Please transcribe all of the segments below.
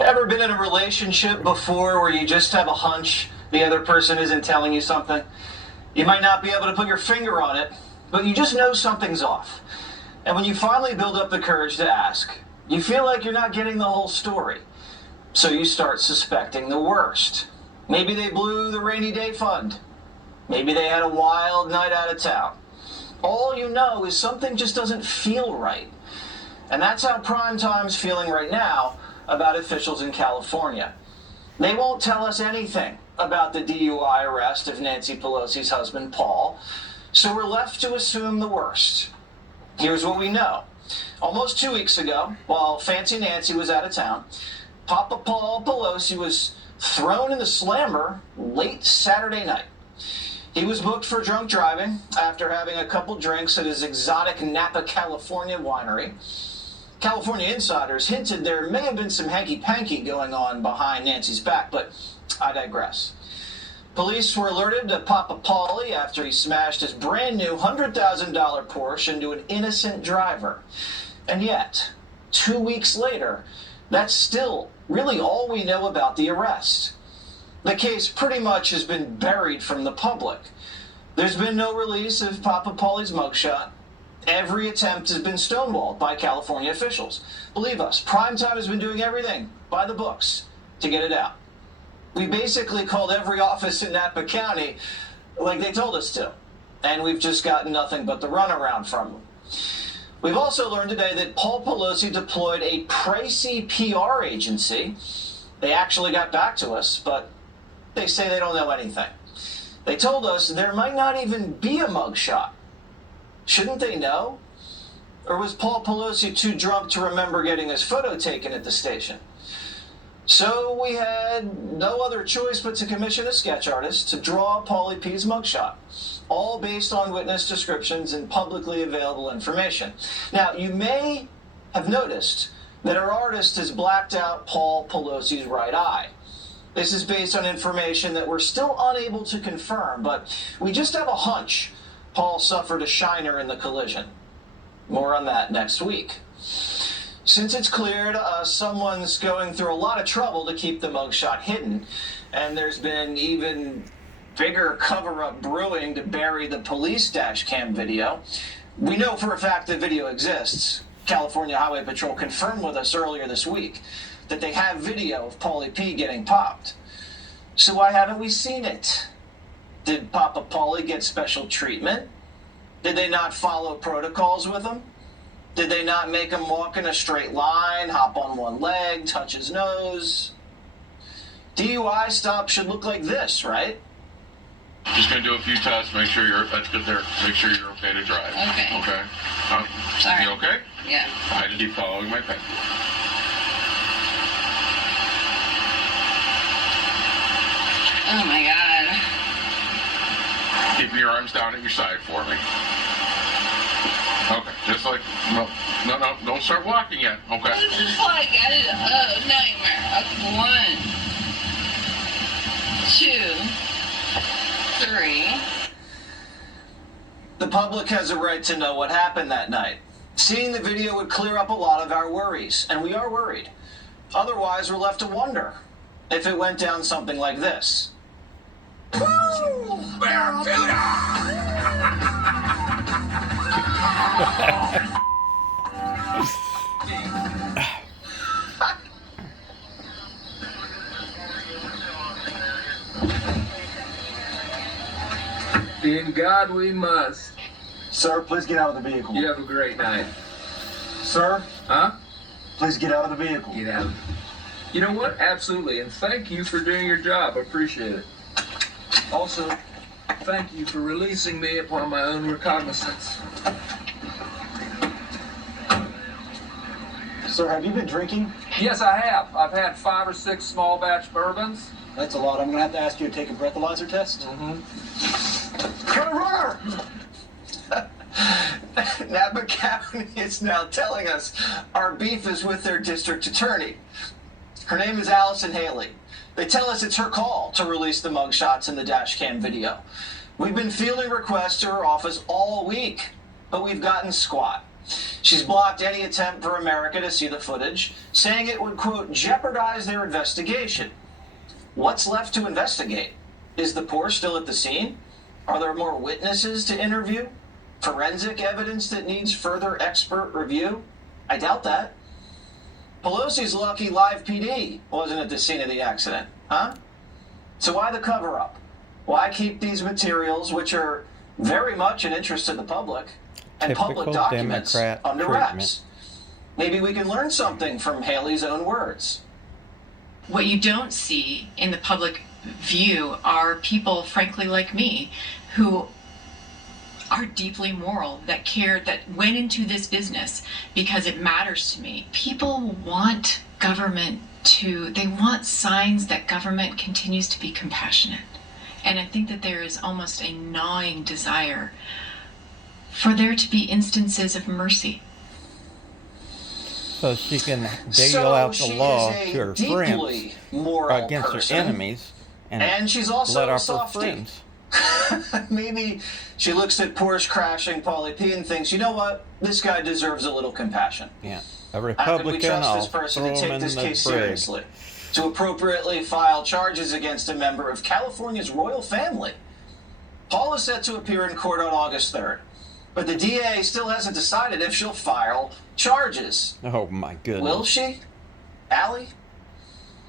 Ever been in a relationship before where you just have a hunch the other person isn't telling you something? You might not be able to put your finger on it, but you just know something's off. And when you finally build up the courage to ask, you feel like you're not getting the whole story. So you start suspecting the worst. Maybe they blew the rainy day fund. Maybe they had a wild night out of town. All you know is something just doesn't feel right. And that's how prime time's feeling right now about officials in California. They won't tell us anything about the DUI arrest of Nancy Pelosi's husband, Paul, so we're left to assume the worst. Here's what we know. Almost 2 weeks ago, while Fancy Nancy was out of town, Papa Paul Pelosi was thrown in the slammer late Saturday night. He was booked for drunk driving after having a couple drinks at his exotic Napa, California winery. California insiders hinted there may have been some hanky-panky going on behind Nancy's back, but I digress. Police were alerted to Papa Paulie after he smashed his brand new $100,000 Porsche into an innocent driver. And yet, 2 weeks later, that's still really all we know about the arrest. The case pretty much has been buried from the public. There's been no release of Papa Paulie's mugshot. Every attempt has been stonewalled by California officials. Believe us, Primetime has been doing everything by the books to get it out. We basically called every office in Napa County like they told us to, and we've just gotten nothing but the runaround from them. We've also learned today that Paul Pelosi deployed a pricey PR agency. They actually got back to us, but they say they don't know anything. They told us there might not even be a mugshot. Shouldn't they know? Or was Paul Pelosi too drunk to remember getting his photo taken at the station? So we had no other choice but to commission a sketch artist to draw Paulie P's mugshot, all based on witness descriptions and publicly available information. Now, you may have noticed that our artist has blacked out Paul Pelosi's right eye. This is based on information that we're still unable to confirm, but we just have a hunch Paul suffered a shiner in the collision. More on that next week. Since it's clear to us someone's going through a lot of trouble to keep the mugshot hidden, and there's been even bigger cover-up brewing to bury the police dash cam video, we know for a fact the video exists. California Highway Patrol confirmed with us earlier this week that they have video of Paulie P getting popped. So why haven't we seen it? Did Papa Paulie get special treatment? Did they not follow protocols with him? Did they not make him walk in a straight line, hop on one leg, touch his nose? DUI stop should look like this, right? Just gonna do a few tests, make sure that's good there. Make sure you're okay to drive. Okay. Okay? Sorry. You okay? Yeah. I had to keep following my pen. Oh my God. Keep your arms down at your side for me. Okay, just like, no, don't start walking yet, okay? This is like a nightmare. Okay, 1, 2, 3. The public has a right to know what happened that night. Seeing the video would clear up a lot of our worries, and we are worried. Otherwise, we're left to wonder if it went down something like this. Woo! In God we must. Sir, please get out of the vehicle. You have a great night. Sir, Huh? please get out of the vehicle. Get out. You know what? Absolutely. And thank you for doing your job. I appreciate it. Also, thank you for releasing me upon my own recognizance. Sir, have you been drinking? Yes, I have. I've had 5 or 6 small batch bourbons. That's a lot. I'm going to have to ask you to take a breathalyzer test. Runner! Napa County is now telling us our beef is with their district attorney. Her name is Allison Haley. They tell us it's her call to release the mugshots in the dash cam video. We've been fielding requests to her office all week, but we've gotten squat. She's blocked any attempt for America to see the footage, saying it would, quote, jeopardize their investigation. What's left to investigate? Is the Porsche still at the scene? Are there more witnesses to interview? Forensic evidence that needs further expert review? I doubt that. Pelosi's lucky live PD wasn't at the scene of the accident, huh? So why the cover-up? Why keep these materials, which are very much an interest to the public, and public documents Democrat under treatment. wraps? Maybe we can learn something from Haley's own words. What you don't see in the public view are people, frankly, like me, who are deeply moral, that care, that went into this business because it matters to me. People want government they want signs that government continues to be compassionate. And I think that there is almost a gnawing desire for there to be instances of mercy. So she can deal out the law to her friends moral against person, her enemies and she's also let a off her softie. friends. Maybe she looks at Porsche crashing Pauly P and thinks, you know what, this guy deserves a little compassion. Yeah, a How can we Republican, trust I'll this person throw to him take in this the case brig. seriously? To appropriately file charges against a member of California's royal family. Paul is set to appear in court on August 3rd, but the DA still hasn't decided if she'll file charges. Oh my goodness. Will she? Allie?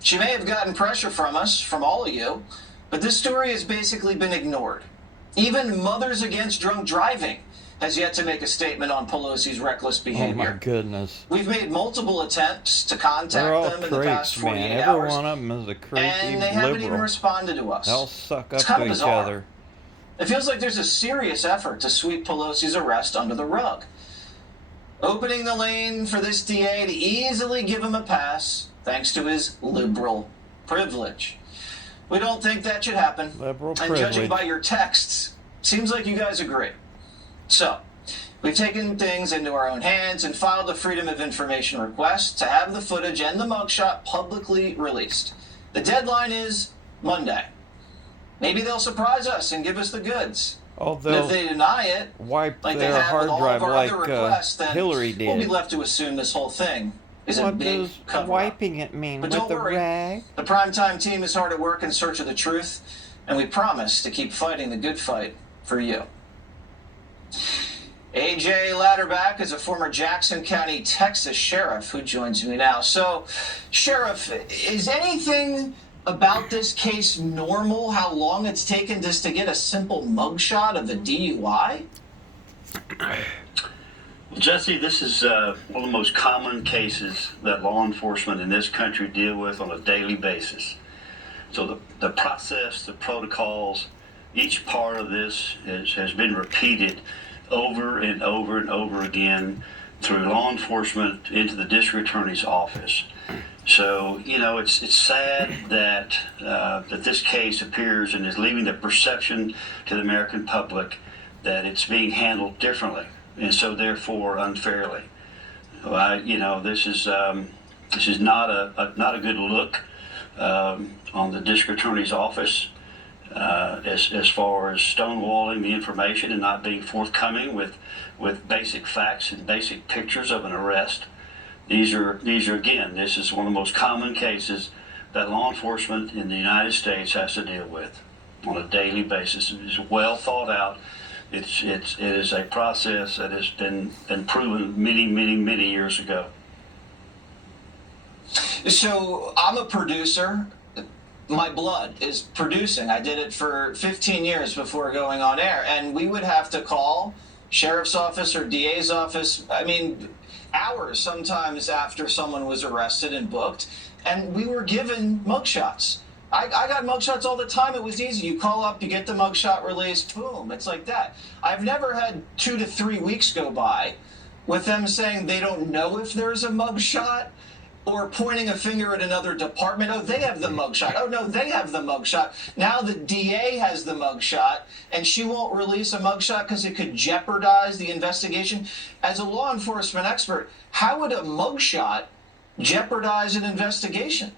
She may have gotten pressure from us, from all of you, but this story has basically been ignored. Even Mothers Against Drunk Driving has yet to make a statement on Pelosi's reckless Oh behavior. my goodness. We've made multiple attempts to contact They're all them in the past creeps, 48 man. Every hours, one of them is a creepy and they haven't even liberal. responded to us. They'll suck It's up kind to of each bizarre. other. It feels like there's a serious effort to sweep Pelosi's arrest under the rug, opening the lane for this DA to easily give him a pass thanks to his liberal privilege. We don't think that should happen. Liberal And judging privilege. by your texts, seems like you guys agree. So, we've taken things into our own hands and filed a Freedom of Information request to have the footage and the mugshot publicly released. The deadline is Monday. Maybe they'll surprise us and give us the goods. Oh, And they'll if they deny it, wipe like they their have hard with all drive of our like other requests, then Hillary we'll be did. left to assume this whole thing is a What big does cover-up. wiping it mean? But With don't the worry. rag? The primetime team is hard at work in search of the truth, and we promise to keep fighting the good fight for you. AJ Ladderback is a former Jackson County, Texas sheriff who joins me now. So, Sheriff, is anything about this case normal? How long it's taken just to get a simple mugshot of a DUI? Jesse, this is one of the most common cases that law enforcement in this country deal with on a daily basis. So the process, the protocols, each part of this has been repeated over and over and over again through law enforcement into the district attorney's office. So, you know, it's sad that that this case appears and is leaving the perception to the American public that it's being handled differently, and so therefore unfairly. This is not a good look on the district attorney's office as far as stonewalling the information and not being forthcoming with basic facts and basic pictures of an arrest. These are again, this is one of the most common cases that law enforcement in the United States has to deal with on a daily basis. It is well thought out. It is a process that has been proven many years ago. So I'm a producer. My blood is producing. I did it for 15 years before going on air, and we would have to call sheriff's office or DA's office, hours sometimes after someone was arrested and booked, and we were given mugshots. I got mugshots all the time. It was easy. You call up, you get the mugshot released, boom, it's like that. I've never had 2 to 3 weeks go by with them saying they don't know if there's a mugshot, or pointing a finger at another department. Oh, they have the mugshot. Oh, no, they have the mugshot. Now the DA has the mugshot, and she won't release a mugshot because it could jeopardize the investigation. As a law enforcement expert, how would a mugshot jeopardize an investigation?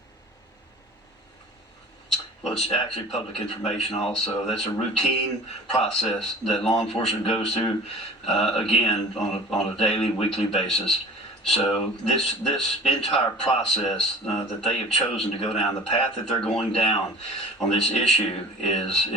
Well, it's actually public information also. That's a routine process that law enforcement goes through, again, on a daily, weekly basis. So this entire process that they have chosen to go down, the path that they're going down on this issue is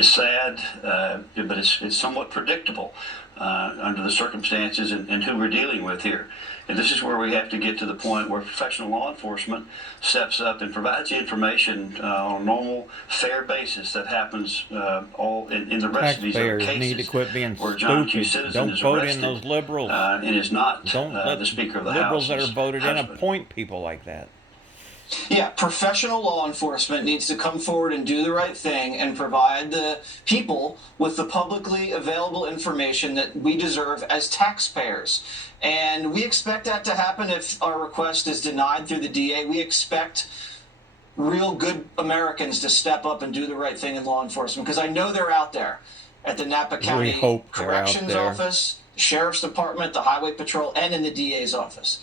sad, but it's somewhat predictable under the circumstances and who we're dealing with here. And this is where we have to get to the point where professional law enforcement steps up and provides the information on a normal, fair basis that happens all in the rest of these other Taxpayers cases. need to quit being where John Q. stupid. Citizen Don't is vote arrested, in those liberals. and is not Don't let the Speaker of the liberals House. that are voted in husband. appoint people like that. Yeah, professional law enforcement needs to come forward and do the right thing and provide the people with the publicly available information that we deserve as taxpayers. And we expect that to happen if our request is denied through the DA. We expect real good Americans to step up and do the right thing in law enforcement, because I know they're out there at the Napa County hope they're out Corrections there. Office, the Sheriff's Department, the Highway Patrol, and in the DA's office.